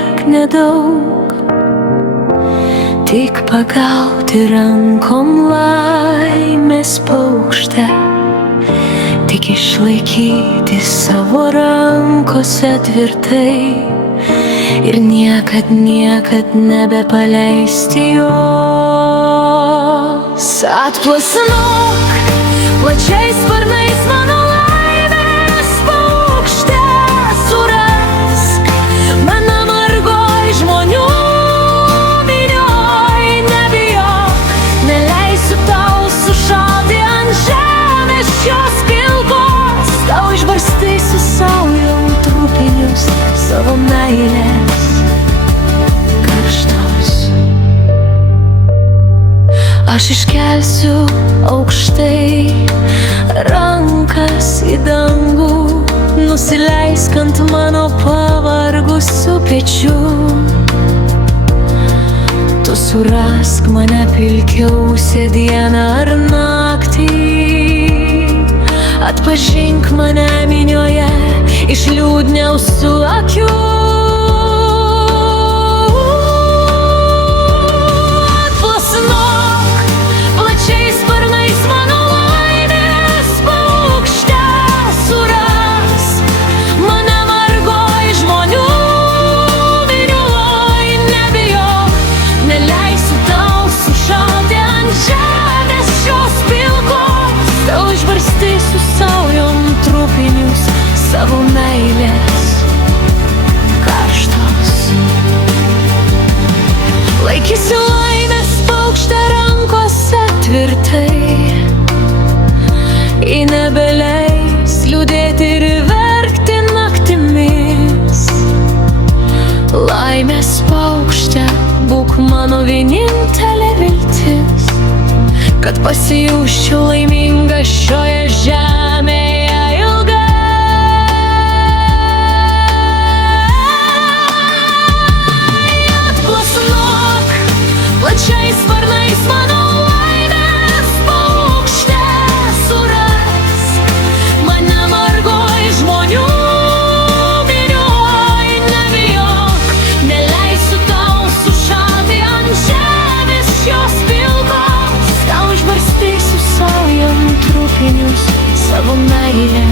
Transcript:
tiek nedaug, tik pagauti rankom laimės paukštę, tik išlaikyti savo rankose tvirtai ir niekad, niekad nebepaleisti jos. Atplasnok plačiais sparnais mano laimės paukštę, surask mane margoj žmonių minioj. Nebijok, neleisiu tau sušalti ant žemės šios pilkos, tau išbarstysiu saujom trupinius savo meilės karštos. Aš iškelsiu aukštai rankas į dangų, nusileisk ant mano pavargusių pečių. Tu surask mane pilkiausią dieną ar naktį, atpažink mane minioje iš liūdniausių akių. Savo meilės karštos. Laikysiu laimės paukštę rankose tvirtai, ji nebeleis liūdėti ir verkti naktimis. Laimės paukštė, būk mano vienintelė viltis, kad pasijausčiau laiminga šioje žemėje. Plačiais sparnais mano laimės paukštę, surask mane margoj žmonių minioj. Nebijok, neleisiu tau sušalti ant žemės šios pilkos, tau išbarstysiu saujom trupinius savo meilės